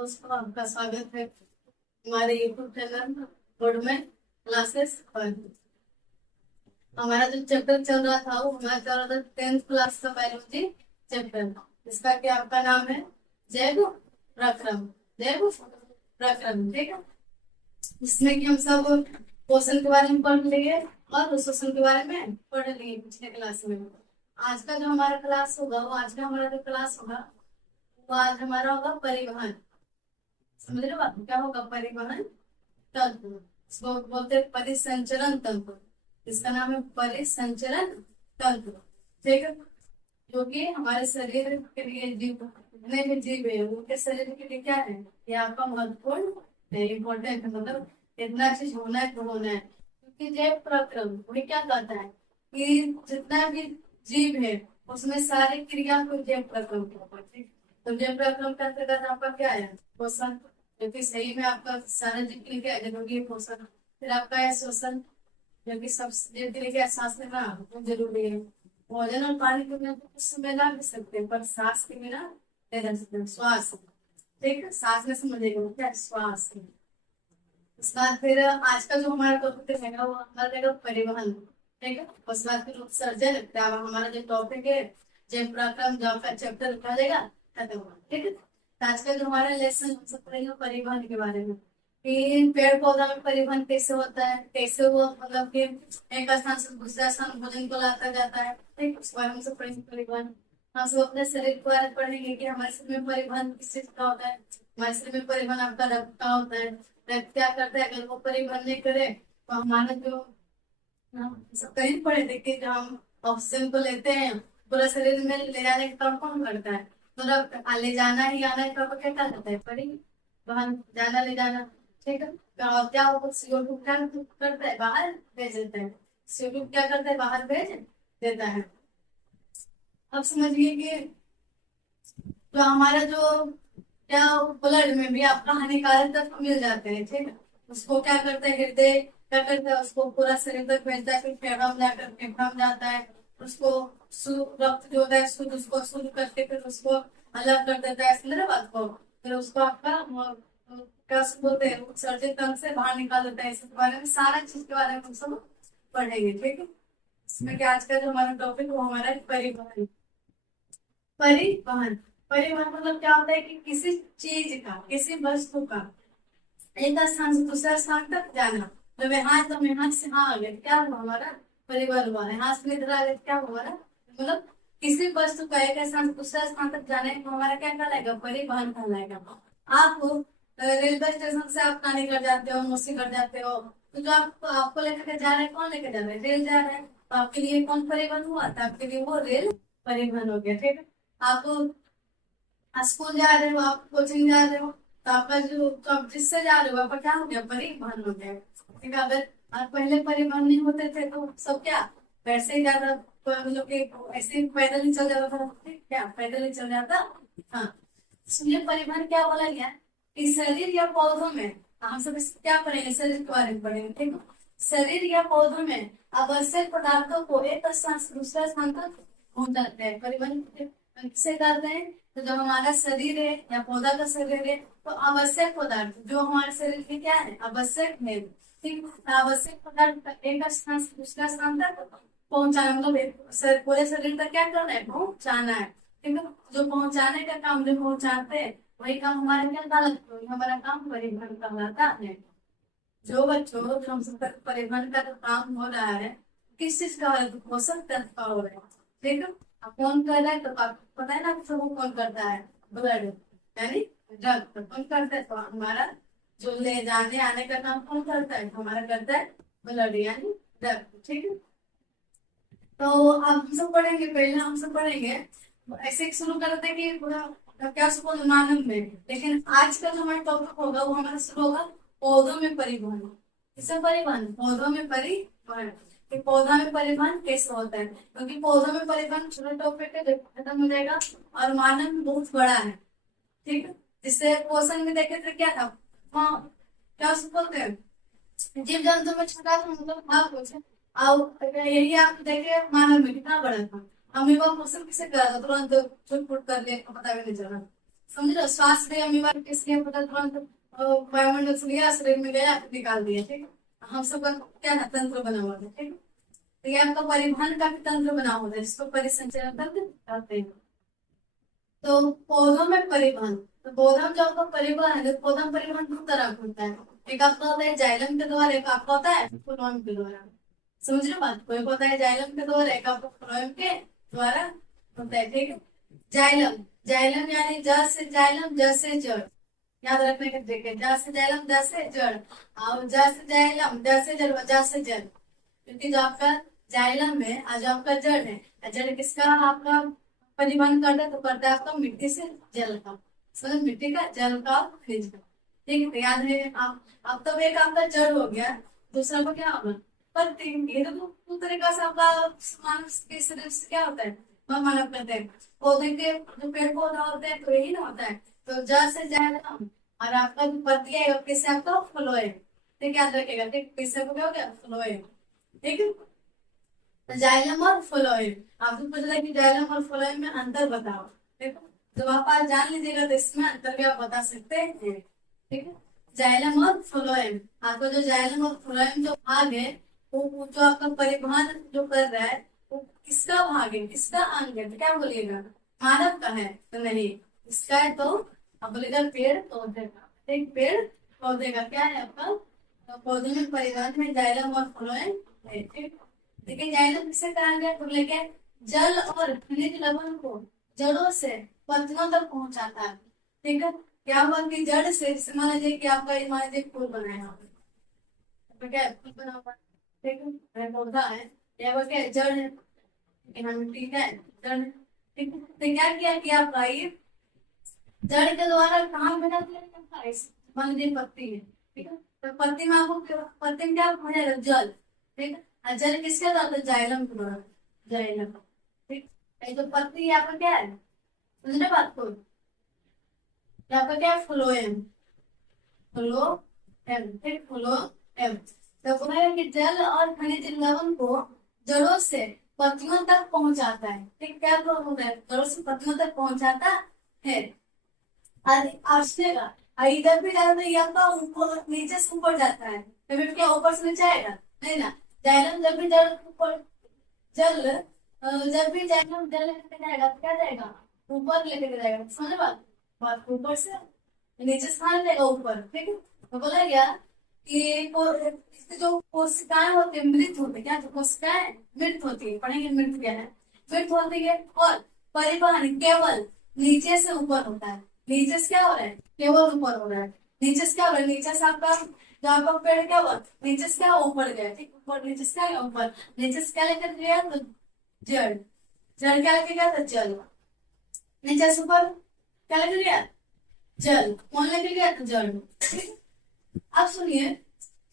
दोस्तों, आपका स्वागत है हमारे यूट्यूब चैनल बोर्ड में क्लासेस पर। हमारा जो चैप्टर चल रहा था वो हमारा चल रहा था 10th क्लास का बायोलॉजी चैप्टर। इसका क्या आपका नाम है? जैव प्रक्रम। जैव प्रक्रम, ठीक है। जिसमें कि हम सब पोषण के बारे में पढ़ लिए और शोषण के बारे में पढ़ लिए पिछले क्लास में। आज का जो हमारा क्लास होगा वो आज का हमारा जो क्लास होगा वो आज हमारा होगा परिवहन। समझ रहे हो आप? क्या होगा? परिवहन तंत्र। इसको बोलते हैं परिसंचरण तंत्र। इसका नाम है परिसंचरण तंत्र, ठीक है। जो कि हमारे शरीर के लिए जीव, जितने भी जीव है उनके शरीर के लिए क्या है, ये आपका महत्वपूर्ण है, इम्पोर्टेंट है। मतलब इतना चीज होना है तो होना है, क्योंकि जैव प्रक्रम वही क्या कहता है कि जितना भी जीव है उसमें सारी क्रिया को जैव प्रक्रम कहते हैं। तो जैव प्रक्रम का अंतर्गत आपका क्या है? पोषण, जो कि सही में आपका सारा जीव के लिए क्या है? जरूरी है पोषण। फिर आपका है श्वसन, जो कि सब जीव के लिए क्या, सांस लेना बहुत जरूरी है। भोजन और पानी के बिना तो कुछ समय ला भी सकते हैं, पर सांस के बिना नहीं रह सकते। श्वास, ठीक है, सांस में समझेगा क्या है? श्वास। उसके बाद फिर आज का जो हमारा टॉपिक रहेगा वो हमारा रहेगा परिवहन, ठीक है। उसके बाद फिर उत्सर्जन, क्या हमारा जो टॉपिक है जैव प्रक्रम जो आपका चैप्टर लिखा जाएगा खत्म हुआ, ठीक है। तो आज का जो हमारा लेसन हम सब पढ़ेंगे परिवहन के बारे में कि पेड़ पौधा में परिवहन कैसे होता है, कैसे वो मतलब कि एक स्थान से दूसरे स्थान भोजन को लाता जाता है, ठीक। उसके बारे में हम सब पढ़ेंगे परिवहन। हम सब अपने शरीर के बारे में पढ़ेंगे कि हमारे शरीर में परिवहन किस चीज का होता है। हमारे शरीर में परिवहन आपका रक्त का होता है। रक्त क्या करता है? अगर वो परिवहन नहीं करे तो हमारा जो, हम सब कहीं पढ़े थे कि जो हम ऑक्सीजन को लेते हैं पूरा शरीर में ले जाने का काम कौन करता है? मतलब ले जाना ही आना का क्या करता है? परिवहन, जाना ले जाना, ठीक है। और क्या वो CO2 क्या करता है? बाहर भेज देता है। CO2 क्या करता है? बाहर भेज देता है। अब समझिए कि तो हमारा जो क्या ब्लड में भी आपका हानिकारक तत्व मिल जाते हैं, ठीक है। उसको क्या करता है? हृदय क्या करता है? उसको पूरा शरीर तक भेजता है, फिर फेफड़ा में जाकर फेफड़ा में जाता है। उसको रक्त जो होता है शुद्ध, उसको शुद्ध करके फिर उसको अलग कर देता है, समझ रहे बात को। फिर उसको आपका क्या बोलते हैं, उत्सर्जित अंग से बाहर निकाल देता है। इसके बारे में सारा चीज के बारे में हम सब पढ़ेंगे, ठीक है। इसमें क्या आज का जो हमारा टॉपिक वो हमारा परिवहन। परिवहन, परिवहन मतलब क्या होता है कि किसी चीज का, किसी वस्तु का एक स्थान से दूसरे स्थान तक जाना। जब यहाँ तो यहाँ से यहाँ आ गए, क्या हुआ? हमारा परिवहन हुआ। यहाँ से इधर आ गए, क्या हुआ? हमारा मतलब किसी वस्तु का एक स्थान से दूसरे स्थान तक जाने को हमारा क्या कहलाएगा? परिवहन कहलाएगा। आप रेलवे स्टेशन से आप कहाँ निकल जाते हो, मुझसे कर जाते हो, तो जो आपको लेकर के जा रहे हैं, कौन लेकर जा रहे हैं? रेल जा रहे हैं। तो आपके लिए कौन परिवहन हुआ था? आपके लिए वो रेल परिवहन हो गया, ठीक है। आप स्कूल जा रहे हो, आप कोचिंग जा रहे हो, तो आपका जो, तो आप जिससे जा रहे हो आपका क्या हो गया? परिवहन हो गया, ठीक है। अगर आप पहले परिवहन नहीं होते थे तो सब क्या वैसे ही ज्यादा, तो हम लोग के ऐसे ही पैदल ही चल जाता था, ठीक, क्या पैदल ही चल जाता। हाँ, सुनिए परिवहन क्या बोला गया कि शरीर या पौधों में, हम सब क्या पढ़ेंगे? शरीर के बारे में पढ़ेंगे, ठीक है। शरीर या पौधों में आवश्यक पदार्थों को एक स्थान से दूसरे स्थान तक पहुंचाते हैं। परिवहन किसे करते हैं? तो जो हमारा शरीर है या पौधा का शरीर है, तो आवश्यक पदार्थ जो हमारे शरीर के क्या है? आवश्यक है, ठीक। तो आवश्यक पदार्थ एक स्थान से दूसरा स्थान तक पहुंचाना, मतलब पूरे शरीर तक क्या करना है? पहुंचाना है, ठीक है। जो पहुंचाने का काम, जो पहुंचाते हैं वही काम हमारा क्या कहलाता है? हमारा काम परिवहन कहलाता है। जो बच्चों, जो हम सब परिवहन का जो काम हो रहा है किस चीज का हो रहा है? तो पोषक तत्व का हो रहा है, ठीक है। अब कौन कर रहा है? तो आपको पता है ना, सबको कौन करता है? ब्लड यानी रक्त कौन करता है? तो हमारा जो ले जाने आने का काम कौन करता है? तो हमारा करता है ब्लड यानी रक्त, ठीक है। तो अब हम सब पढ़ेंगे, पहले हम सब पढ़ेंगे ऐसे ही शुरू करते हैं कि पूरा क्या उसको मानव में, लेकिन आज का जो हमारा टॉपिक होगा वो हमारा शुरू होगा पौधों में परिवहन। किससे परिवहन? पौधों में परिवहन। कि पौधा में परिवहन कैसे होता है, क्योंकि पौधों में परिवहन छोटा टॉपिक है जो खत्म हो जाएगा, और मानव में बहुत बड़ा है, ठीक है। जिससे पोषण में देखे थे क्या था, हाँ, क्या उसको बोलते हैं, जीव जंतु में छोटा था, मतलब था कुछ। और यही आप देखे मानव में कितना बड़ा था। अमीबा पोषण किसे करा था? तुरंत छुट फुट कर ले, पता भी नहीं चला। समझ लो, श्वास भी अमीबा किसलिए पता, तुरंत वायुमंडल से लिया, शरीर में गया, निकाल दिया, ठीक है। हम सबका क्या है, तंत्र बना हुआ है, ठीक है। तो ये आपका परिवहन का भी तंत्र बना हुआ है, जिसको परिसंचरण तंत्र कहते हैं। तो पौधों में परिवहन, तो पौधा जो आपका परिवहन है, तो पौधा में परिवहन दो तरह का होता है। एक आपका होता है जाइलम के द्वारा, एक आपका होता है फ्लोएम के द्वारा। समझ रहे हो बात को, एक होता है जाइलम के द्वारा, एक आपका फ्लोएम के द्वारा होता है, ठीक है। जाइलम, जाइलम यानी ज से जाइलम, ज से जड़, याद रखने के तरीके, ज से जाइलम, ज से जड़, और ज से जाइलम, ज से जड़, ज से जड़। क्योंकि जो आपका जाइलम है और जो आपका जड़ है, जड़ किसका आपका परिवहन करता है, तो करता है आपका मिट्टी से जल का, समझ, मिट्टी का, जल का, खनिज का, ठीक है। तो याद है आप, अब तब एक आपका जड़ हो गया, दूसरा को क्या होगा, पत्ती। ये तो दो तरीका से आपका मानव के शरीर से क्या होता है, हम मानव करते हैं। पौधे के जो पेड़ पौधा होते हैं तो यही ना होता है, तो जड़ से जाएगा, और आपका जो पत्ती है वो किससे, आपका फ्लोएम, ठीक, याद रखेगा, ठीक, किससे हो गया, फ्लोएम, ठीक है। तो जाइलम और फ्लोएम, आपको पूछ रहा है कि जाइलम और फ्लोएम में अंतर बताओ, देखो, जब आप आज जान लीजिएगा तो इसमें अंतर भी आप बता सकते हैं, ठीक है। जाइलम और फ्लोएम, आपका जो जाइलम और फ्लोएम जो भाग है, वो जो आपका परिवहन जो कर रहा है, वो किसका भाग है, किसका अंग है, तो क्या बोलिएगा, मानव का है, तो नहीं, इसका है, तो आप बोलेगा पेड़ पौधे का, एक पेड़ पौधे का क्या है आपका, तो पौधे में परिवहन में जाइलम और फ्लोएम है, ठीक। लेकिन जाइलम किसे कहा गया, तो लेके जल और खनिज लवण को जड़ों से पत्तियों तक पहुंचाता है, ठीक है। क्या हुआ कि जड़ से, जैसे मान लीजिए कि आपका, मान लीजिए फूल बना है यहाँ पे, तो क्या है, फूल बना हुआ है, ठीक है, पौधा है, या वो क्या है, जड़ है, यहाँ मिट्टी का है, जड़ है, ठीक है। तो क्या किया कि आपका ये जड़ के द्वारा कहाँ बना दिया जाता है, मान लीजिए पत्ती है, ठीक है, तो पत्ती में आपको पत्ती में क्या हो जाएगा, जल, ठीक है। और जल किसके द्वारा, तो जाइलम के द्वारा, जाइलम, ठीक। ये जो पत्ती यहाँ पर क्या है, समझ रहे बात को, यहाँ पर क्या है, फ्लोएम, फ्लोएम, ठीक, फ्लोएम। तो बोला है कि जल और खनिज लवण को जड़ों से पत्तियों तक पहुंचाता है, ठीक, क्या होता है, जड़ों से पत्तियों तक पहुंचाता है। आश्चर्य का, और इधर भी जाता है, यहाँ का ऊपर नीचे से ऊपर जाता है, तो फिर क्या ऊपर से नीचे आएगा, नहीं ना। जाइलम जब भी जल ऊपर, जल जब भी जाइलम जल लेके जाएगा तो क्या जाएगा, ऊपर लेके जाएगा, समझ बात, बात ऊपर से नीचे से कहाँ जाएगा, ऊपर, ठीक है। तो बोला गया कि इसकी जो कोशिकाएं होती है, मृत होती है, क्या जो कोशिकाएं मृत होती है, पढ़ेंगे मृत क्या है, मृत होती है, और परिवहन केवल नीचे से ऊपर होता है, नीचे से क्या हो रहा है, केवल ऊपर हो रहा है, नीचे से क्या हो रहा है, नीचे से आपका जो आपका पेड़ क्या हुआ, नीचे से क्या ऊपर गया, ठीक, ऊपर, नीचे से क्या गया, ऊपर, नीचे से क्या लेकर गया, तो जड़, जड़ क्या लेके गया था, जल, नीचे से ऊपर क्या लेकर गया, जल, कौन लेके गया था, जड़, ठीक। अब सुनिए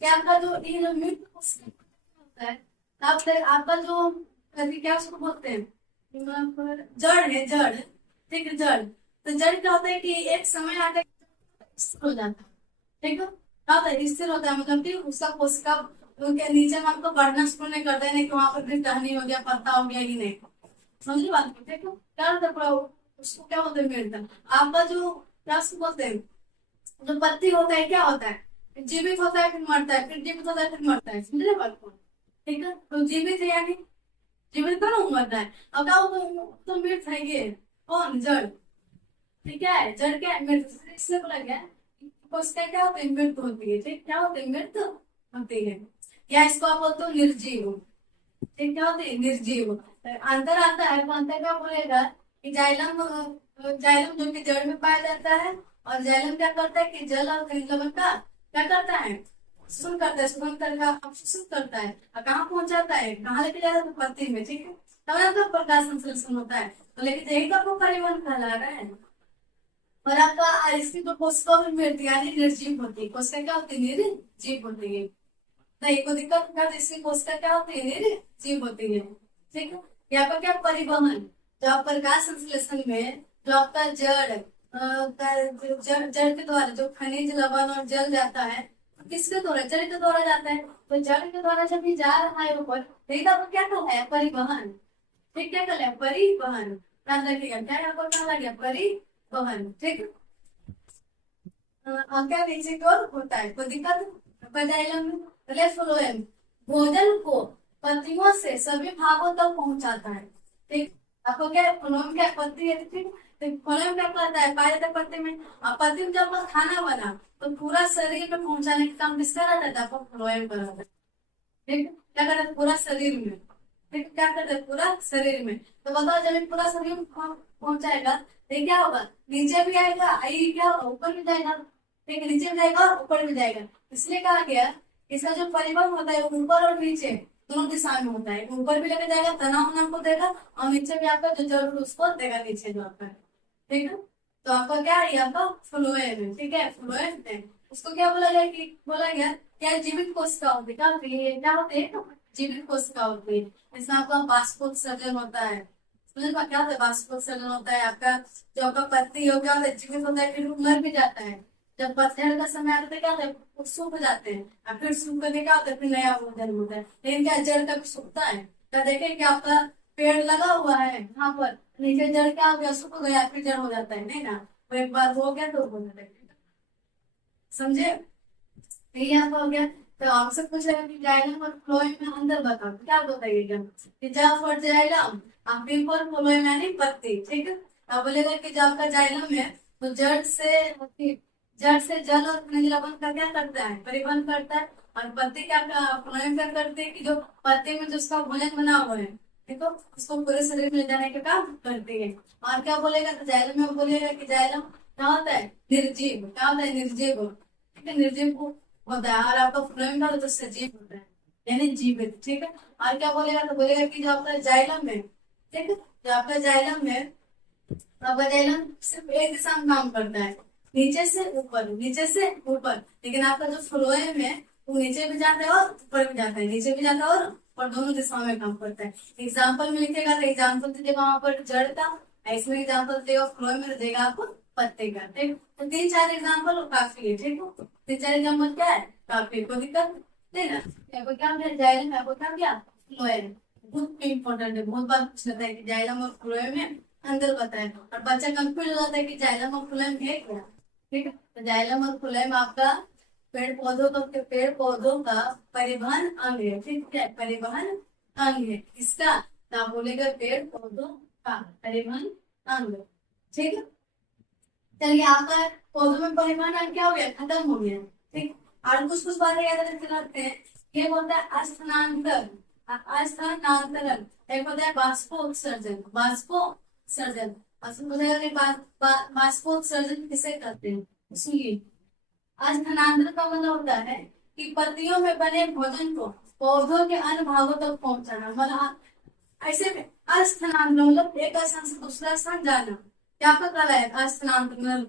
कि आपका जो ये जो मृत होता है, तो आपका जो क्या उसको बोलते हैं, यहाँ पर जड़ है, जड़, ठीक है, जड़। तो जड़ क्या होता है कि एक समय आकर स्थिर हो जाता है, ठीक है, क्या होता है, स्थिर होता है, मतलब कि उसका कोशिका के नीचे में आपको बढ़ना शुरू नहीं करता है, नहीं कि वहां पर भी टहनी हो गया, पत्ता हो गया, ही नहीं, समझिए बात को, ठीक है। क्या होता है पूरा, उसको क्या बोलते हैं, मृत। आपका जो क्या उसको बोलते हैं, जो पत्ती होता है, क्या होता है, जीवित होता है फिर मरता है, फिर जीवित होता है फिर मरता है, समझे बात को, ठीक है। तो जीवित है यानी जीवित का ना मरता है, अब क्या होता, तो मृत है ये, कौन, जड़, ठीक है, जड़ क्या है, मृत, इसलिए बोला गया कोशिका क्या होती है, मृत होती है, ठीक, क्या होती है, मृत होती है, या इसको आप बोलते हो निर्जीव, ठीक, क्या होती है, निर्जीव। अंतर आता है, तो अंतर क्या बोलेगा कि जाइलम, जाइलम जो कि जड़ में पाया जाता है, और जाइलम क्या करता है कि जल और खनिज लवण का क्या करता है, शोषण करता है, शोषण करके अवशोषण करता है, और कहाँ पहुंचाता है, कहाँ लेके जाता है, तो पत्ती में, ठीक है, तब आपका प्रकाश संश्लेषण होता है, तो लेकिन यही तो आपको परिवहन कहला रहा है। और आपका इसकी तो कोशिका भी मिलती है, यानी निर्जीव होती है, कोशिका क्या होती है, निर्जीव होती है, नहीं कोई दिक्कत क्या, इसकी कोशिका क्या होती है, निर्जीव होती है, ठीक है। यहाँ पर क्या परिवहन, जो आप प्रकाश संश्लेषण में जो आपका जड़, जड़ के द्वारा जो खनिज लवण और जल जाता है, तो किसके द्वारा, जड़ के द्वारा जाता है, तो जड़ के द्वारा जब ये जा रहा है ऊपर, तो ये आपको क्या कहला है, परिवहन, ठीक, क्या कहला है, परिवहन, याद रखिएगा, क्या यहाँ पर कहला गया, परिवहन, वहन, ठीक है। क्या नीचे की ओर होता है, कोई दिक्कत जाइलम में पहले फ्लोएम भोजन को पत्तियों से सभी भागों तक पहुंचाता है, ठीक। आपको क्या फ्लोएम क्या पत्ती है, ठीक। तो फ्लोएम क्या करता है, पाए जाते पत्ती में, और पत्ती में जब खाना बना तो पूरा शरीर में पहुंचाने का काम किसका रहता है, आपको फ्लोएम का रहता है, ठीक। क्या करता है पूरा शरीर में, ठीक। क्या करता है पूरा शरीर में, तो बताओ जब ये पूरा शरीर में पहुंचाएगा तो ये क्या होगा, नीचे भी आएगा, ये क्या होगा ऊपर भी जाएगा, ठीक है। नीचे भी जाएगा और ऊपर भी जाएगा, इसलिए कहा गया इसका जो परिवहन होता है वो ऊपर और नीचे दोनों दिशा में होता है, ऊपर भी लेके जाएगा तनाव नाम को देगा, और नीचे भी आपका जो जरूर उसको देगा नीचे जो आपका है, ठीक है। तो आपका क्या है, आपका फ्लोएम है, ठीक है, फ्लोएम है। उसको क्या बोला गया कि बोला गया क्या जीवित कोशिका होती है, क्या होती है, क्या होती है जीवित कोशिका होती है। इसमें आपका बाष्पोत्सर्जन होता है, समझ में क्या होता है, बाष्पोत्सर्जन होता है आपका, जो आपका पत्ती हो क्या होता है जीवित होता है, फिर मर भी जाता है। जब पतझड़ का समय आता है क्या होता है वो सूख जाते हैं, और फिर सूख करके क्या होता है फिर नया वो जन्म होता है। लेकिन क्या जड़ कभी सूखता है, क्या देखें कि आपका पेड़ लगा हुआ है यहाँ पर, नीचे जड़ क्या हो गया, सूख गया, फिर जड़ हो जाता है, नहीं ना, वो एक बार हो गया तो हो जाता है, समझे। ये यहाँ पर हो गया। तो आपसे पूछ रहे हैं कि जाइलम और फ्लोएम में अंदर बताओ, तो क्या बताइएगा कि जब फॉर जाइलम आपके फॉर फ्लोएम यानी पत्ती, ठीक है। अब बोलेगा कि जब आपका जाइलम है तो जड़ से जल और खनिज लवण का क्या करता है, परिवहन करता है, और पत्ती क्या फ्लोएम क्या करती है कि जो पत्ती में जो उसका भोजन बना हुआ है, देखो उसको पूरे शरीर में ले जाने का काम करती है। और क्या बोलेगा तो जाइलम में बोलेगा कि जाइलम क्या होता है, निर्जीव, क्या होता है निर्जीव, ठीक है, निर्जीव होता है। और आपका फ्लोएम का तो सजीव होता है यानी जीवित, ठीक है। और क्या बोलेगा तो बोलेगा कि जो आपका जाइलम है, ठीक है, जो आपका जाइलम है, आपका जाइलम सिर्फ एक दिशा में काम करता है, नीचे से ऊपर, नीचे से ऊपर। लेकिन आपका जो फ्लोएम है वो नीचे भी जाता है और ऊपर भी जाता है, नीचे भी जाता है और दोनों दिशाओं में काम करता है। एग्जाम्पल में लिखेगा तो एग्जाम्पल दीजिएगा वहां पर जड़ का, इसमें एग्जाम्पल देगा फ्लोएम में देगा आपको पत्ते का, ठीक। तो 3-4 एग्जाम्पल काफी है, ठीक है। 3-4 एग्जाम्पल क्या है काफी, कोई दिक्कत नहीं ना। आपको क्या जाइलम है, आपको क्या किया फ्लोएम, बहुत इंपॉर्टेंट है, बहुत बार पूछ लेता है कि जाइलम और फ्लोएम में अंदर बताए, और बच्चा कंफ्यूज हो जाता है कि जाइलम और फ्लोएम है क्या, ठीक है। तो जाइलम और फ्लोएम आपका पेड़ पौधों का परिवहन अंग है, ठीक है, परिवहन अंग है किसका, ना बोलेगा पेड़ पौधों का परिवहन अंग, ठीक है। चलिए आपका पौधों में परिवहन अंग क्या हो गया, खत्म हो गया, ठीक। और कुछ कुछ बातें याद रखते हैं, ये बोलता है स्थानांतर, स्थानांतरण, एक होता है बाष्पोत्सर्जन, बाष्पोत्सर्जन, बाष्पोत्सर्जन किसे कहते हैं, सुनिए। स्थानांतरण का मतलब होता है कि पत्तियों में बने भोजन को पौधों के अन्य भागों तक पहुंचाना, मतलब ऐसे में स्थानांतरण मतलब एक स्थान से दूसरा स्थान जाना, क्या पता है स्थानांतरण,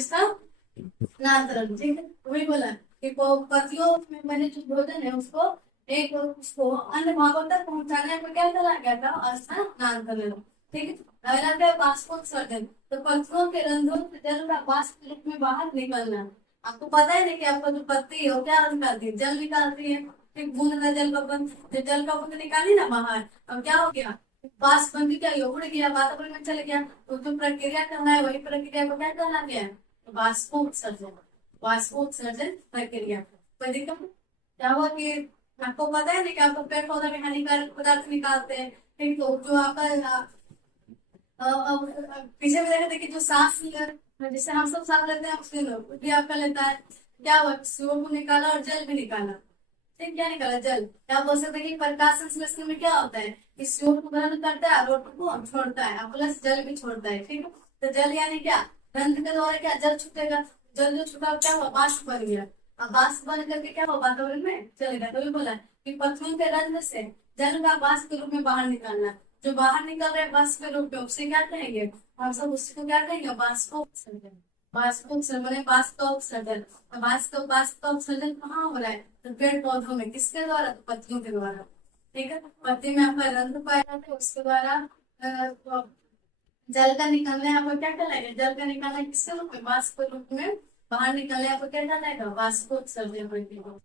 स्थानांतरण, ठीक है। वही बोला कि पत्तियों में बने जो भोजन है उसको अन्य भागों तक पहुंचाने को क्या कहा गया था, स्थानांतरण, ठीक है। अगला क्या है बाष्पोत्सर्जन, तो पत्तियों के रंध्रों से जल का वाष्प के रूप में बाहर निकलना। आपको पता है ना कि आपका जो पत्ती है वो क्या निकालती है, जल निकालती है, फिर बूंद का जल का बूंद, जल का बूंद निकाली ना बाहर, अब क्या हो गया वाष्प बन के क्या हुआ, उड़ गया, वातावरण में चले गया, तो जो प्रक्रिया करना है वही प्रक्रिया को क्या कहना गया, वाष्पोत्सर्जन, वाष्पोत्सर्जन प्रक्रिया। कोई दिक्कत क्या हुआ कि आपको पता है ना कि आपको पेड़ पौधा में हानिकारक पदार्थ निकालते हैं, ठीक। तो जो आपका पीछे में देखते कि जो सांस जिससे हम सब सांस लेते हैं उसके भी आपका लेता है, क्या हुआ सूर्य को निकाला और जल भी निकाला, ठीक। क्या निकाला जल, क्या बोल सकते हैं कि प्रकाश संश्लेषण में क्या होता है कि सूर्य को ग्रहण करता है और को छोड़ता है, प्लस जल भी छोड़ता है, ठीक है। तो जल यानी क्या, रंध्र के द्वारा क्या जल छूटेगा, जल जो छूटा क्या हुआ वाष्प बन गया, अब वाष्प बन करके क्या हुआ वातावरण में चलेगा। तो बोला कि पत्थरों के रंध्र से जल का वाष्प के रूप में बाहर निकालना, जो बाहर निकल रहा है वाष्प के रूप में उसे क्या कहेंगे, हम सब उसको क्या कहेंगे वाष्पोत्सर्जन, वाष्पोत्सर्जन मैंने वाष्प का उत्सर्जन, वाष्प का उत्सर्जन कहाँ हो रहा है, तो पेड़ पौधों में, किसके द्वारा, तो पत्तियों के द्वारा, ठीक है। पत्ती में आपका रंध्र पाया जाता है उसके द्वारा जल का निकलना है, आपको क्या कहलाएगा, जल का निकालना किसके रूप में, वाष्प के रूप में बाहर निकलने आपको क्या कहलाएगा, वाष्पोत्सर्जन प्रक्रिया,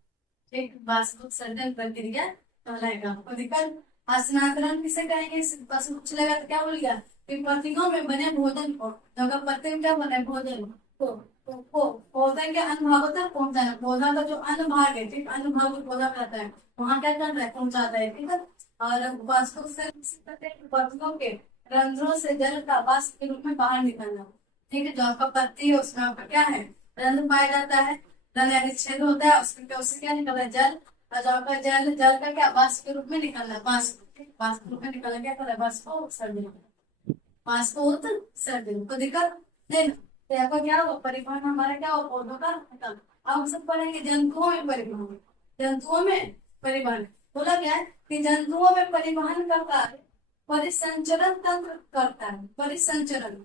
ठीक, वाष्पोत्सर्जन प्रक्रिया कहलाएगा। आपको दिक्कत, स्थानांतरण किसे कहेंगे, पूछ लेगा तो क्या बोल गया कि पत्तियों में बने भोजन को, तो अगर पत्ते में क्या बने भोजन को पौधे के अन्य भागों तक पहुंचाना, पौधा का जो अन्य भाग है, ठीक, अन्य भाग जो पौधा करता है वहां क्या करता है, पहुंचाता है, ठीक है। और वाष्पों से पत्तियों के रंध्रों से जल का वाष्प के रूप में बाहर निकलना, ठीक है। जो आपका पत्ती है उसमें आपका क्या है, रंध्र पाया जाता है, रंध्र यानी छेद होता है, उससे क्या निकलता है, जल। और जो आपका जल, जल का क्या वाष्प के रूप में निकलना है, वाष्प, वाष्प के रूप में निकलना, क्या कर रहा है, वाष्प उत्सर्जन, वाष्प उत्सर्जन। तो दिक्कत नहीं ना? तो यहाँ पर क्या होगा, परिवहन हमारा क्या होगा, पौधों का निकल। अब हम सब पढ़ेंगे जंतुओं में परिवहन, जंतुओं में परिवहन। बोला क्या है कि जंतुओं में परिवहन का कार्य परिसंचरण तंत्र करता है, परिसंचरण,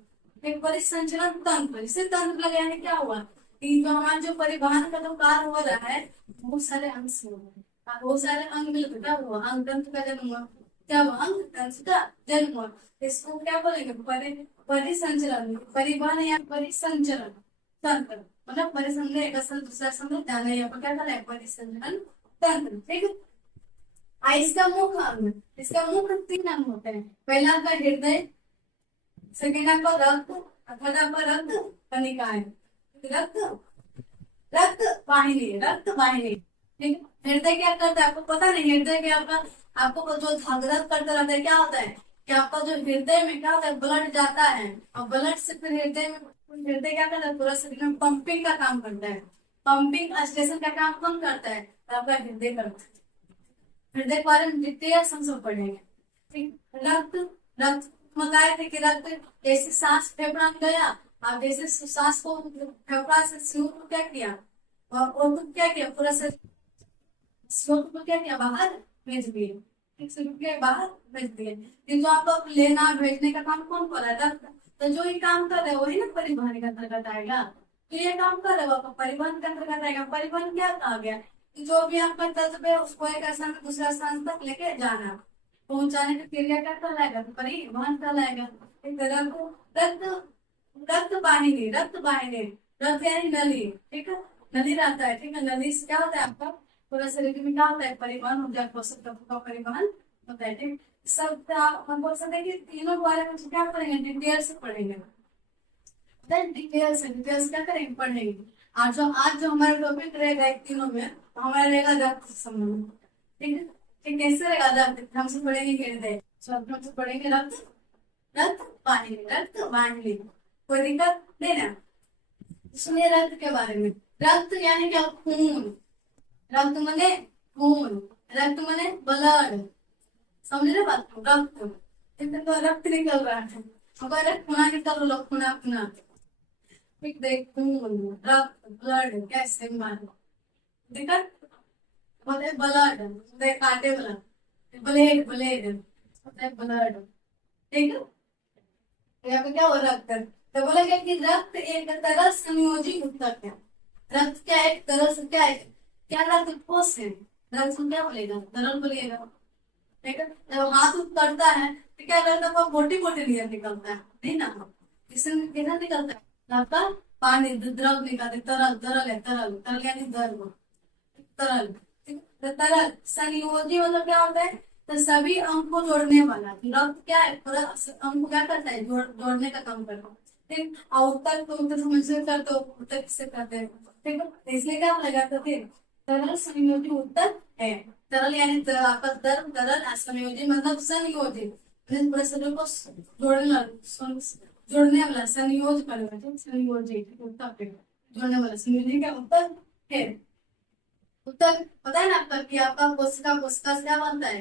एक परिसंचरण तंत्र, इसे तंत्र लगा, यानी क्या हुआ कि जो हमारा जो परिवहन का जो कार्य हो रहा है बहुत सारे अंग से हो रहा है, बहुत सारे अंग मिलकर क्या हुआ, अंग तंत्र का जन्म हुआ, क्या हुआ, अंग तंत्र का जन्म हुआ। इसको क्या बोलेंगे, परिसंचरण, परिवहन या परिसंचरण तंत्र, मतलब परिसंचरण एक शब्द दूसरा शब्द जाना, यहाँ पर क्या है, परिसंचरण तंत्र, ठीक है। इसका मुख्य अंग, इसका मुख्य 3 अंग होते हैं। पहला आपका हृदय, सेकेंड आपका रक्त, थर्ड आपका रक्त कनिकाएं, रक्त, रक्त वाहिनी, रक्त वाहिनी, ठीक है। हृदय क्या करता है आपको पता नहीं, हृदय क्या आपका, आपको जो धड़कन करता रहता है, क्या होता है कि आपका जो हृदय में क्या होता है, ब्लड जाता है, और ब्लड से फिर हृदय में, हृदय क्या करता है, पूरा शरीर में पंपिंग का काम करता है, पंपिंग स्टेशन का काम कौन करता है, तो आपका हृदय करता है। हृदय के बारे में डिटेल हम पढ़ेंगे, ठीक। रक्त, रक्त बताए थे कि रक्त जैसे सांस फेफड़ा में गया, आप जैसे सांस को फेफड़ा से शरीर को क्या किया, और तो क्या किया, पूरा शरीर को क्या किया, बाहर भेज दिए, ठीक, शरीर के बाहर भेज दिए। कि जो आपको लेना भेजने का काम कौन कर रहा है, रक्त। तो जो ये काम कर रहे हैं वही ना परिवहन के अंतर्गत आएगा, तो ये काम कर रहे हो आपको परिवहन के अंतर्गत आएगा। परिवहन क्या कहा गया, जो भी आपका तत्व है उसको एक स्थान से दूसरा स्थान तक लेके जाना, पहुंचाने की क्रिया क्या कहलाएगा, परिवहन कहलाएगा। रक्त, रक्त, रक्त वाहिनी, रक्त वाहिनी, रक्त यानी नली, ठीक है, नली रहता है, ठीक है। नली से क्या होता है आपका पूरा शरीर में क्या होता है, परिवहन हो जाए, पोषक तत्व का परिवहन होता है, ठीक। सब हम बोल सकते हैं कि तीनों के बारे में क्या पढ़ेंगे, डिटेल से पढ़ेंगे, डिटेल से क्या करेंगे, पढ़ेंगे। और जो आज जो हमारा टॉपिक रहेगा तीनों में, तो हमारा रहेगा रक्त संबंध, ठीक है। ठीक, कैसे रहेगा, रक्त हम सब पढ़ेंगे, हृदय सब हम सब पढ़ेंगे, रक्त, रक्त वाहिनी, रक्त वाहिनी, कोई दिक्कत नहीं ना। सुनिए रक्त के बारे में, रक्त यानी क्या, खून, रक्त मने खून, रक्त मने ब्लड, समझ रहे बात को, रक्त, तो रक्त निकल रहा है, खूना निकल रहा, खूना खूना, ठीक, देख खून, रक्त, ब्लड कैसे मानो, दिक्कत होता है, ब्लड होता है कांटे वाला, ब्लेड, ब्लेड होता है ब्लड, ठीक है। यहाँ पे क्या हो रक्त, तो बोला गया कि रक्त एक तरल संयोजी ऊतक है। रक्त क्या है, तरल से क्या है, क्या रक्त ठोस है, रक्त को क्या बोलेगा, तरल बोलेगा, ठीक है। जब हाथ उतरता है तो क्या करता है, मोटी मोटी लेयर निकलता है, नहीं ना, इसमें कितना निकलता है आपका, पानी द्रव निकलते, तरल, तरल है, तरल, तरल यानी द्रव, तरल, ठीक है। तो तरल संयोजी मतलब क्या होता है, तो सभी अंग को जोड़ने वाला, रक्त क्या है, पूरा अंग को क्या करता है, जोड़ने का काम करता है, ठीक। और उत्तर तो उत्तर समझ कर, तो उत्तर किससे करते हैं, ठीक है। तो इसलिए क्या लगाता थे, तरल संयोजी उत्तर है, तरल यानी आपका तरल, तरल संयोजी मतलब संयोजी, पूरे शरीर को जोड़ने वाला, संयोज परिवर्तन, संयोजी, उत्तर जोड़ने वाला, संयोजी का उत्तर है। उत्तर पता है ना आपका कि आपका कोशिका, कोशिका से क्या बनता है,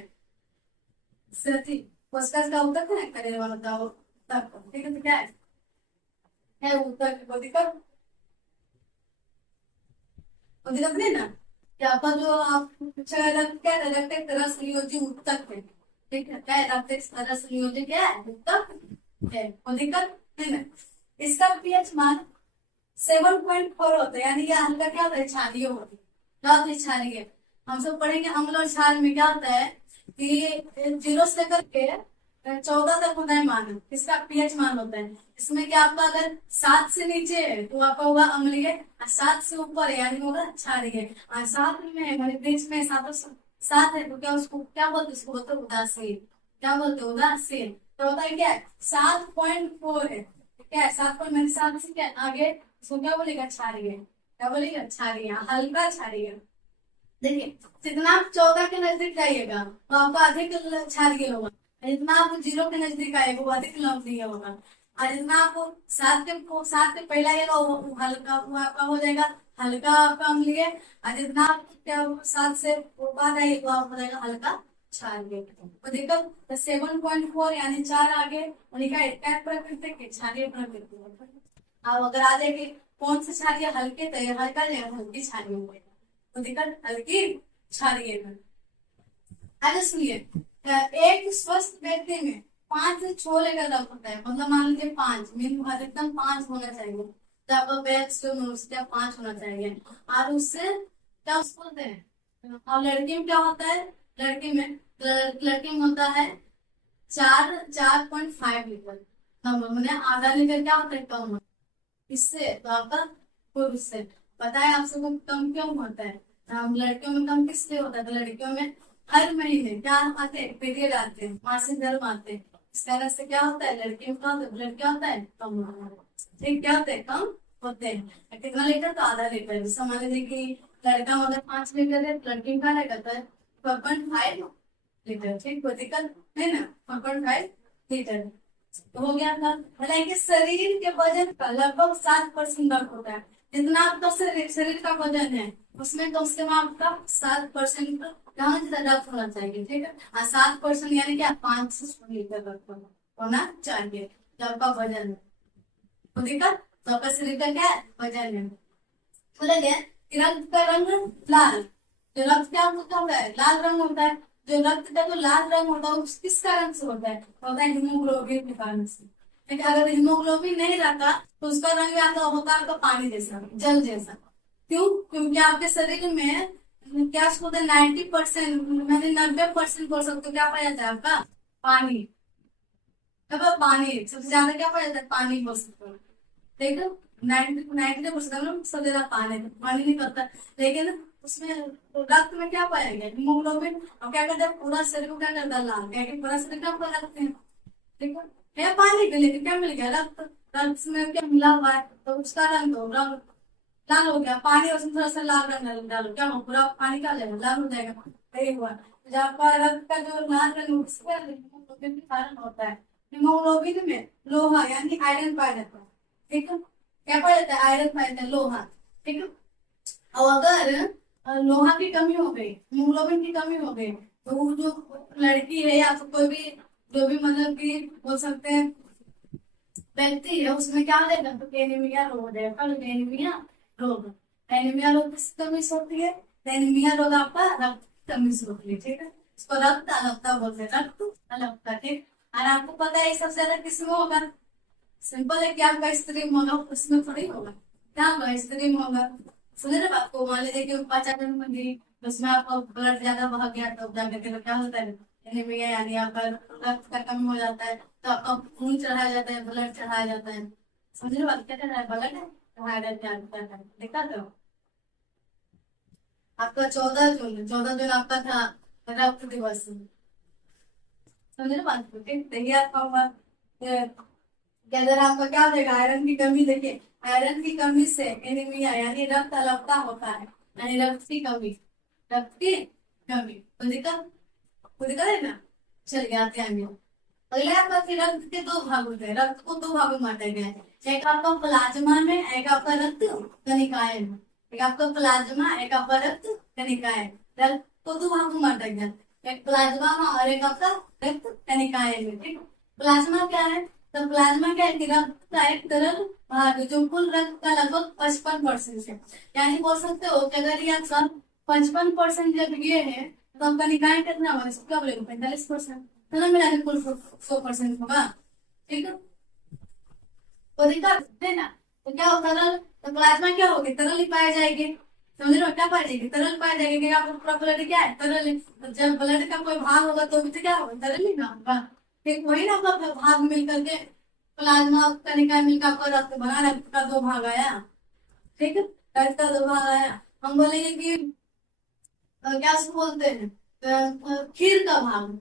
कोशिका का उत्तर कनेक्ट करने वाला होता है उत्तर, ठीक है। तो क्या है उत्तर, कोई दिक्कत, कोई दिक्कत नहीं ना। कि आपका जो आप पूछा रक्त क्या है, रक्त एक तरह संयोजी उत्तक है, ठीक है, क्या है, रक्त एक तरह संयोजी क्या है, उत्तक है, कोई दिक्कत नहीं ना। इसका पीएच मान 7.4 होता है, यानी कि हल्का क्या होता है, क्षारीय होती है, क्या होती है, क्षारीय। हम सब पढ़ेंगे अम्ल और क्षार में क्या होता है कि 0 से लेकर के 14 तक होता है मान, इसका पीएच मान होता है। इसमें क्या आपका अगर 7 से नीचे है तो आपका होगा अम्लीय, और 7 से ऊपर है यानी होगा क्षारीय, और 7 में हमारे बीच में 7 है तो क्या उसको क्या बोलते हैं, उसको बोलते हैं उदासीन, क्या बोलते हैं, उदासीन। तो होता है क्या है 7.4 है, क्या है 7.7 से क्या आगे उसको क्या बोलेगा क्षारीय, क्या बोलेगा क्षारीय, हल्का क्षारीय। देखिए जितना आप 14 के नजदीक जाइएगा तो आपका अधिक क्षारीय होगा, जितना आप 0 के नजदीक आएगा वो अधिक लवणीय होगा, और जितना आपको 7 के पहले आएगा वो हल्का, वो आपका हो जाएगा हल्का आपका अम्लीय, और जितना आप क्या 7 से बाद आएगा वो आपका हो जाएगा हल्का क्षारीय। तो देखो 7.4 यानी 4 आगे उनका क्या प्रकृति के क्षारीय प्रकृति है। अब अगर आ जाएगी कौन से क्षारीय हल्के, तो ये हल्का हल्की क्षारीय होगा, तो दिक्कत हल्की क्षारीय में। आगे सुनिए, एक स्वस्थ व्यक्ति में 5 से 6 लीटर रक्त होता है, मतलब मान लीजिए 5 मिनिमम अधिकतम 5 होना चाहिए, तो आपका बेस्ट उसका 5 होना चाहिए, और उससे क्या उसको बोलते हैं। और लड़की में क्या होता है, लड़की में होता है 4.5 लीटर, मैंने आधा लीटर क्या होता है कम, इससे तो आपका पुरुष से पता है आप सबको कम क्यों होता है। लड़कियों में कम किस लिए होता है, तो लड़कियों में हर महीने क्या आते हैं, पीरियड आते हैं, मासिक धर्म आते हैं, इस तरह से क्या होता है लड़की में क्या होता है, ब्लड क्या होता है कम होता है, ठीक क्या होते हैं कम होते हैं। कितना लीटर, तो आधा लीटर। समझ लीजिए कि लड़का मतलब 5 लीटर है, लड़की का रहता है 4.5 लीटर, ठीक कोई दिक्कत है ना, 4.5 लीटर हो गया था। हालांकि शरीर के वजन का लगभग 7% रक्त होता है, जितना आपका शरीर का वजन है उसमें कम से कम आपका 7% रक्त होना चाहिए, ठीक है। और 7% यानी क्या 5 लीटर रक्त होना चाहिए जो आपका वजन है, तो देखा तो आपका शरीर का क्या है वजन है। बोलेंगे कि रक्त का रंग लाल, जो रक्त क्या होता है लाल रंग होता है, जो रक्त का जो लाल रंग होता है किस कारण से होता है, होता है हीमोग्लोबिन के कारण से। लेकिन अगर हीमोग्लोबिन नहीं रहता तो उसका रंग आता होता आपका पानी जैसा, जल जैसा। क्यों, क्योंकि आपके शरीर में क्या होता है 90%, मैंने 90% बोल सकते हो क्या पाया जाता है आपका पानी, पानी सबसे ज्यादा क्या पाया जाता है पानी बोल सकते हो, ठीक है। 90% सब ज्यादा पानी पानी नहीं करता, लेकिन उसमें रक्त में क्या पाया गया हीमोग्लोबिन, और क्या करता है पूरा शरीर को क्या करता है लाल, क्या पूरा शरीर क्या कर रखते हैं, ठीक है पानी भी, लेकिन क्या मिल गया रक्त, रक्त में क्या मिला हुआ है तो उसका रंग तो रंग लाल हो गया, पानी और उसमें थोड़ा सा लाल रंग डालो क्या पूरा पानी का जाएगा लाल हो जाएगा, यही हुआ। जब आपका रक्त का जो लाल रंग उसका हीमोग्लोबिन के कारण होता है, हीमोग्लोबिन में लोहा यानी आयरन पाया जाता है, ठीक है। क्या पाया जाता है आयरन पाया जाता है लोहा, ठीक है। और अगर लोहा की कमी हो गई, हीमोग्लोबिन की कमी हो गई, तो वो जो लड़की है या तो कोई भी जो भी मतलब कि बोल सकते हैं व्यक्ति है उसमें क्या लेगा, तो एनीमिया रोग हो जाएगा, एनीमिया रोग। एनीमिया रोग किस कमी से होती है, एनीमिया रोग आपका रक्त की कमी से होती है, ठीक है। इसको रक्त अल्पता बोलते हैं, रक्त अल्पता, ठीक। और आपको पता है सबसे ज्यादा किसमें होगा, सिंपल है कि आपका स्त्रीम होगा, उसमें थोड़ी होगा, क्या होगा स्त्रीम होगा। सुने ना बात को, मान लीजिए कि पाचन में गई उसमें आपका ब्लड ज्यादा बह गया तो जाकर के क्या होता है एनीमिया, यानी आपका रक्त का कमी हो जाता है, तो आपका खून चढ़ाया जाता है, ब्लड चढ़ाया जाता है। समझ लो बात क्या चढ़ाया है, ब्लड चढ़ाया जाता है, देखा तो आपका 14 जून आपका था रक्त दिवस, समझ लो बात को, ठीक। देखिए आपका हुआ कि अगर आपका क्या हो जाएगा आयरन की कमी, देखिए आयरन की कमी से एनीमिया यानी रक्त अल्पता होता है, यानी रक्त की कमी, रक्त की कमी, तो दिक्कत है ना। चलिए आते हैं आगे। अगले आपका फिर रक्त के 2 भाग होते हैं, रक्त को 2 भागों में बांटा गया है, एक आपका प्लाज्मा में, एक आपका रक्त कनिकाएं में, एक आपका प्लाज्मा, एक आपका रक्त कनिकाएं, रक्त को 2 भागों में बांटा गया, एक प्लाज्मा में और एक आपका रक्त कनिकाएं में, ठीक। प्लाज्मा क्या है, तो प्लाज्मा क्या है कि रक्त का एक तरल भाग है, जो कुल रक्त का लगभग 55% है, यानी बोल सकते हो कि अगर ये आपका 55% जब ये है तो आपका निकाय कितना होगा, इसको क्या बोलेंगे 45%, तो ना मिला के कुल 100% होगा, ठीक है। तो दिक्कत है ना, तो क्या हो तरल, तो प्लाज्मा क्या होगी तरल ही पाया जाएगी, समझ रहे हो क्या पाया जाएगी तरल पाया जाएगी, क्योंकि आपका पूरा ब्लड क्या है तरल है, तो जब ब्लड का कोई भाग होगा तो भी तो क्या होगा तरल ही ना होगा, ठीक। वही ना आपका भाग मिल करके प्लाज्मा का निकाय मिलकर आपका रक्त बना, रक्त का 2 भाग आया, ठीक है, रक्त का 2 भाग आया। हम बोलेंगे कि क्या उसको बोलते हैं खीर का भाग,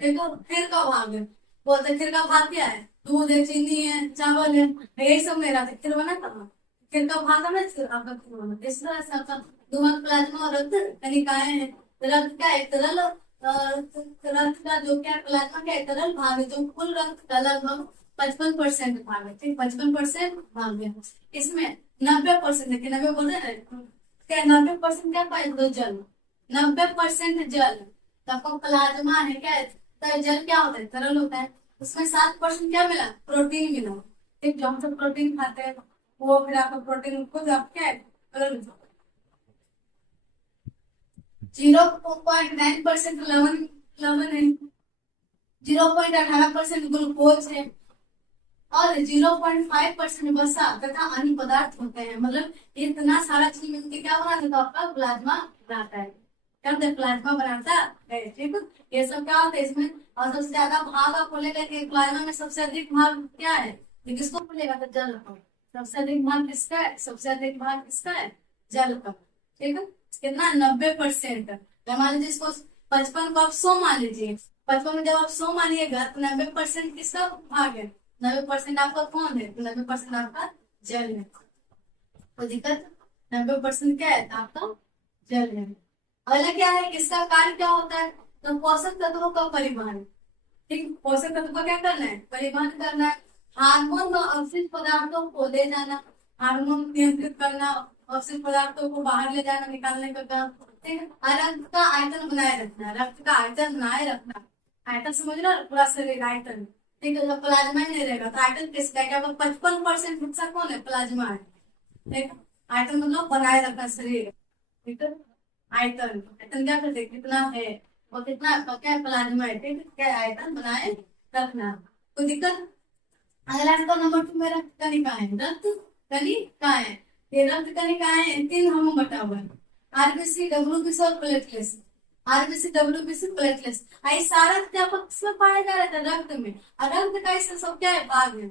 ठीक है खीर का भाग है, बोलते खीर का भाग क्या है, दूध है, चीनी है, चावल है, यही सब नहीं रहता, खीर बना कहाँ। खीर का भाग है आपका खीर बना। इस तरह से आपका धूमर, प्लाज्मा और रक्त कनिकाएं हैं। रक्त का एक तरल रक्त का जो क्या प्लाज्मा का एक तरल भाग है, जो कुल रक्त का लगभग 55% भाग है, ठीक, 55% भाग है। इसमें 90% देखिए, 90 बोल रहे हैं क्या, 90% क्या पाए तो जल, 90% जल। तो आपको प्लाज्मा है क्या, तो जल क्या होता है, तरल होता है। उसमें 7% क्या मिला, प्रोटीन मिला, ठीक, जो हम सब प्रोटीन खाते हैं वो फिर आपका प्रोटीन खुद आप क्या है, तरल। 0.9% लवण, लवण है, 0.18% ग्लूकोज है, और 0.5% वसा तथा अन्य पदार्थ होते हैं। मतलब इतना सारा चीज मिलकर क्या बना देता, आपका प्लाज्मा बनाता है। क्या होता है, प्लाज्मा बनाता है, ठीक। ये सब क्या होता है इसमें, और सबसे ज्यादा भाग आपको लेगा कि प्लाज्मा में सबसे अधिक भाग क्या है, ये किसको मिलेगा, तो जल का। सबसे अधिक भाग किसका है, सबसे अधिक भाग किसका है, जल का, ठीक है। कितना, 90%। मान लीजिए इसको 55 को आप 100 मान लीजिए, 55 में जब आप 100 मानिएगा तो 90% किसका भाग है, 90% आपका कौन है, 90% आपका जल है। कोई दिक्कत, 90% क्या है, आपका जल है। अगला क्या है, किसका कार्य क्या होता है, तो पोषक तत्वों का परिवहन, ठीक, पोषक तत्व का क्या करना है, परिवहन करना है। हार्मोन व अवशिष्ट पदार्थों को ले जाना, हार्मोन नियंत्रित करना, अवशिष्ट पदार्थों को बाहर ले जाना, निकालने का काम, ठीक है। और रक्त का आयतन बनाए रखना, रक्त का आयतन बनाए रखना, आयतन समझ लो, पूरा शरीर आयतन, ठीक है। जब प्लाज्मा ही नहीं रहेगा तो आयतन किसका है, 55% हिस्सा कौन है, प्लाज्मा है, ठीक। आयतन मतलब बनाए रखना शरीर, ठीक है। आयतन, आयतन क्या करते हैं, कितना है और कितना क्या प्लाज्मा है, ठीक है, क्या आयतन बनाए रखना। कोई दिक्कत। अगला इसका नंबर 2 में रक्त कनिकाएं, रक्त कनिकाएं, ये रक्त कनिकाएं 3 भागों में बटा हुआ है, आरबीसी, डब्ल्यूबीसी और प्लेटलेट्स। आरबीसी, डब्ल्यूबीसी, प्लेटलेट्स, ये सारा क्या किसमें पाया जा रहा था, रक्त में। और रक्त का इससे सब क्या है, भाग है,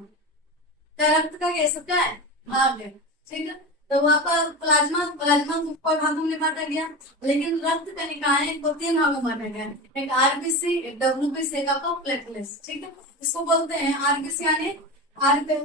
क्या रक्त का ये सब क्या है, भाग है, ठीक है। तो वहां पर प्लाज्मा, प्लाज्मा कोई भागों में बांटा गया, लेकिन रक्त कनिकाएं को 3 भागों में बांटा गया, एक आरबीसी, एक डब्ल्यूबीसी, एक आपका प्लेटलेट्स, ठीक है। इसको बोलते हैं आरबीसी यानी आर से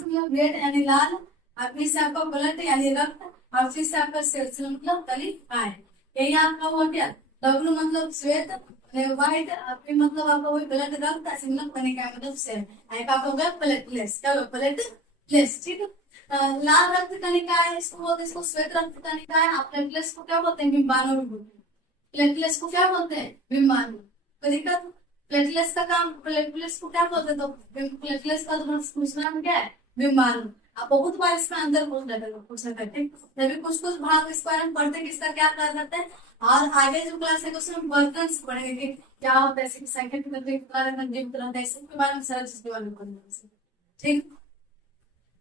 मतलब रेड यानी लाल, और बी से आपका ब्लड यानी रक्त, और सी से आपका सेल्स मतलब कनिकाएं। यही आपका हुआ क्या, डब्ल्यू मतलब श्वेत, व्हाइट, पी मतलब आपका वही ब्लड, रक्त, ऐसे मतलब कनिकाएं मतलब सेल, एक आपका हो गया प्लेटलेट्स, क्या होगा, प्लेटलेट्स, ठीक है। लाल रक्त कनिकाएं इसको बोलते हैं, इसको श्वेत रक्त कनिकाएं। आप प्लेटलेट्स को क्या बोलते हैं, बिंबाणु भी बोलते हैं, प्लेटलेट्स को क्या बोलते हैं, बिंबाणु। कोई दिक्कत, प्लेटलेट्स का काम, प्लेटलेट्स को क्या बोलते हैं, तो प्लेटलेट्स का दूसरा नाम क्या है, बिंबाणु। आप बहुत बार इसका अंदर पूछ सकते हैं, तभी कुछ कुछ भाग इस बारे में पढ़ते हैं किसका क्या कर जाता है। और आगे जो क्लास है उसमें बर्तन से पढ़ेंगे कि क्या होता है, साइकिल के बारे में, जीव के बारे में, सारा चीज के बारे में पढ़ेंगे, ठीक।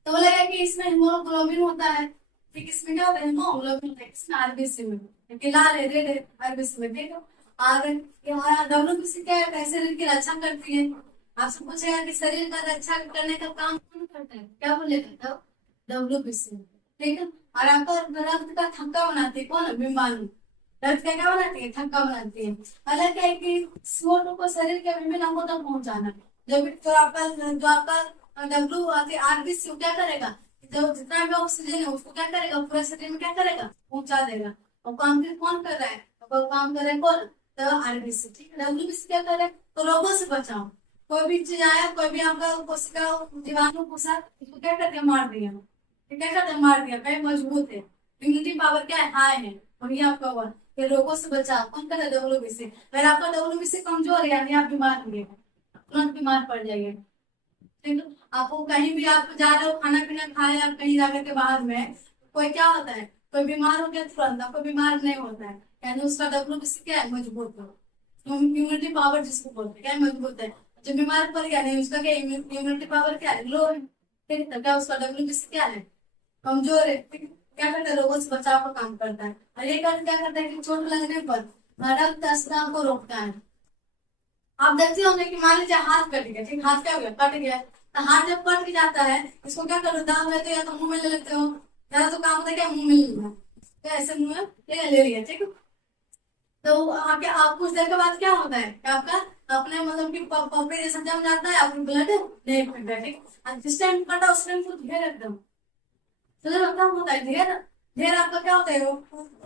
तो बोलेगा कि इसमें हीमोग्लोबिन होता है, ठीक, इसमें क्या होता है, हीमोग्लोबिन होता है, इसमें आरबीसी में, क्योंकि लाल है, रेड है, आरबीसी में, ठीक है। और हमारा डब्ल्यूबीसी क्या है, शरीर की रक्षा करती है। आपसे पूछेगा कि शरीर का रक्षा करने का काम कौन करता है, क्या बोलेगा, डब्ल्यूबीसी, ठीक है। और आपका रक्त का थक्का बनाती है कौन, बिंबाणु, रक्त का क्या बनाती है, थक्का बनाती है। अलग है कि CO2 को शरीर के विभिन्न अंगों तक पहुंचाना, जो आपका डब्ल्यू आरबीसी क्या करेगा, जो जितना भी ऑक्सीजन है उसको क्या करेगा, पूरे शरीर में क्या करेगा, पहुंचा देगा। और काम फिर कौन कर रहा है, तो काम कर रहा है कौन, तो आरबीसी, ठीक है। डब्ल्यूबीसी क्या करे, तो रोगों से बचाओ, कोई भी चीज आया, कोई भी आपका कोशिका, जीवाणु, कुसा, इसको क्या करते हैं, मार दिया, क्या करते हैं, मार दिया, कहीं मजबूत है, इम्यूनिटी पावर क्या है, हाई है, और ये आपका हुआ कि रोगों से बचाव कौन करे, डब्ल्यूबीसी। अगर आपका डब्ल्यूबीसी कमजोर है यानी आप बीमार होंगे, तुरंत बीमार पड़ जाइए, ठीक है। आपको कहीं भी आप जा रहे हो, खाना पीना खाए, आप कहीं जाकर के बाहर में कोई क्या होता है, कोई बीमार हो गया तुरंत, आपको बीमार नहीं होता है, यानी उसका डब्ल्यूबीसी क्या है, मजबूत हो, इम्यूनिटी पावर जिसको बोलते हैं, क्या मजबूत है। जो बीमार पड़ गया नहीं, उसका क्या इम्यूनिटी पावर क्या है, लो है, ठीक है। तो क्या उसका डब्ल्यूबीसी क्या है, कमजोर है, ठीक है। क्या करता है, रोगों से बचाव का काम करता है। और ये क्या करता है कि चोट लगने पर रक्त स्राव को रोकता है। आप देखते होंगे कि मान लीजिए हाथ कट गया, ठीक, हाथ क्या हो गया, कट गया, तो हाथ जब कट जाता है इसको क्या करो, दाम लेते हो या तो मुंह में ले लेते हो, ज्यादा तो काम होता है क्या, मुंह में लेना, तो ऐसे मुंह में ले लिया, ठीक है। तो आगे आप कुछ देर के बाद क्या होता है, आपका अपने मतलब कि पपड़ी जैसा जम जाता है, अपनी ब्लड नहीं फिरता, ठीक। और जिस टाइम कटा उस टाइम तो ढेर एकदम, तो जो कम होता है ढेर, ढेर आपका क्या होता है, वो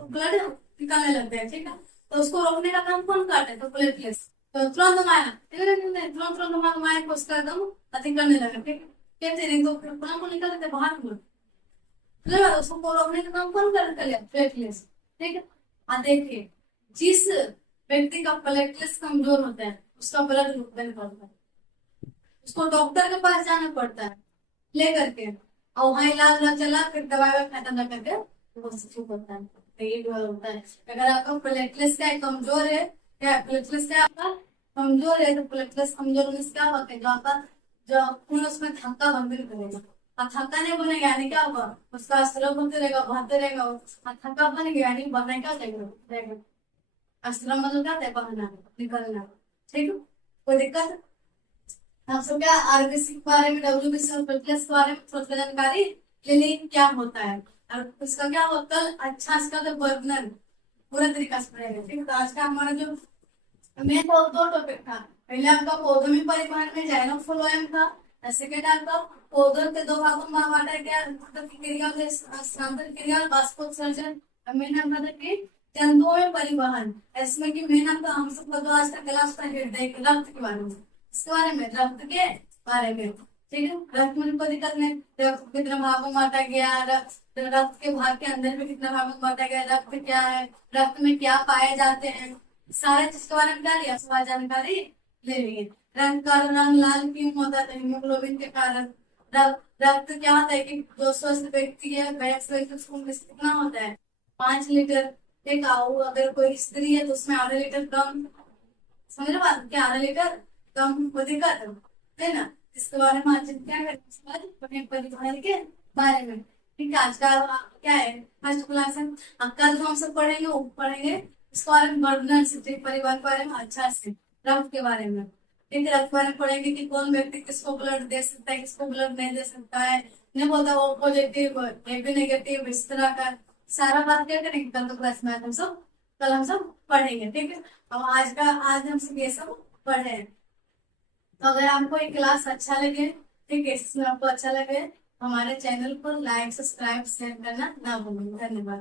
ब्लड निकलने लगता है, ठीक है। तो उसको रोकने का काम कौन करता है, तो प्लेटलेट्स। तो तुरंत माया, ठीक है, तुरंत तुरंत माया को उसका एकदम अति करने लगा, ठीक है। कहते नहीं तो पुनः को निकल देते बाहर को, तो उसको रोकने का काम कौन कर लिया, प्लेटलेट्स, ठीक है। हाँ देखिए, जिस व्यक्ति का प्लेटलेट्स कमजोर होता है उसका ब्लड बंद पड़ता है, उसको डॉक्टर के पास जाना पड़ता है लेकर के, और वहां इलाज ना चला, फिर दवाई खत्म ना करके वो ठीक होता है। तो ये जो होता है, अगर आपका प्लेटलेट्स का कमजोर है, क्या प्लेटलेट्स का आपका कमजोर है, तो प्लेटलेट्स कमजोर होने से क्या होता है, जो आपका जो खून उसमें थक्का बंद नहीं करेगा, और थक्का नहीं बनेगा यानी क्या होगा, उसका स्राव होते रहेगा, बहते रहेगा, और थक्का बन गया यानी बहना क्या जाएगा, स्राव मतलब क्या होता है, बहना, निकलना, ठीक है। कोई दिक्कत, हम सब क्या आरबीसी के बारे में, डब्ल्यूबीसी और प्लेटलेट्स के बारे में थोड़ा सा जानकारी ले लें क्या होता है, और इसका क्या होता है, अच्छा इसका जो वर्णन पूरा तरीका से पढ़ेगा, ठीक है। तो आज का हमारा जो मेन दो टॉपिक था, पहले आपका पौधों में परिवहन में जाइलोफ्लोएम था, सेकेंड आपका पौधों के दो भागों में बांटा गया, क्रिया स्थानांतरण क्रिया और वाष्पोत्सर्जन, मेन आपका था कि तंतुओं में परिवहन, इसमें कि मेन आपका हम सबका जो आज का क्लास था हृदय के रक्त के बारे में, इसके बारे में, रक्त के बारे में, ठीक है। रक्त में कोई दिक्कत नहीं, रक्त कितने भागों में बांटा गया, रक्त के भाग के अंदर में कितने भागों में बांटा गया, रक्त क्या है, रक्त में क्या पाए जाते हैं, सारे चीज के बारे में क्या लिया, सवाल जानकारी ले ली। रक्त का रंग लाल क्यों होता है, हीमोग्लोबिन के कारण। रक्त क्या होता है कि जो स्वस्थ व्यक्ति है, वयस्क व्यक्ति, उसको कितना होता है, 5 लीटर, ठीक है। अगर कोई स्त्री है तो उसमें ½ लीटर कम, समझ रहे बात, क्या ½ लीटर कम को दिक्कत है ना। इसके बारे में आज क्या करें, परिवहन के बारे में, ठीक है। आज का क्या है, फर्स्ट क्लास है। कल हम सब पढ़ेंगे, वो पढ़ेंगे इसके बारे में, वर्णन से, परिवहन के बारे में अच्छा से, रक्त के बारे में, ठीक है। रक्त के बारे में पढ़ेंगे कि कौन व्यक्ति किसको ब्लड दे सकता है, किसको ब्लड नहीं दे सकता है, नहीं बोलता वो पॉजिटिव ए बी नेगेटिव, इस तरह का सारा बात क्या करेंगे कल तो क्लास में, हम सब कल हम सब पढ़ेंगे, ठीक है। और आज हम सब ये सब पढ़े हैं। तो अगर आपको ये क्लास अच्छा लगे, ठीक है, इसमें आपको अच्छा लगे, हमारे चैनल को लाइक सब्सक्राइब शेयर करना ना भूलें। धन्यवाद।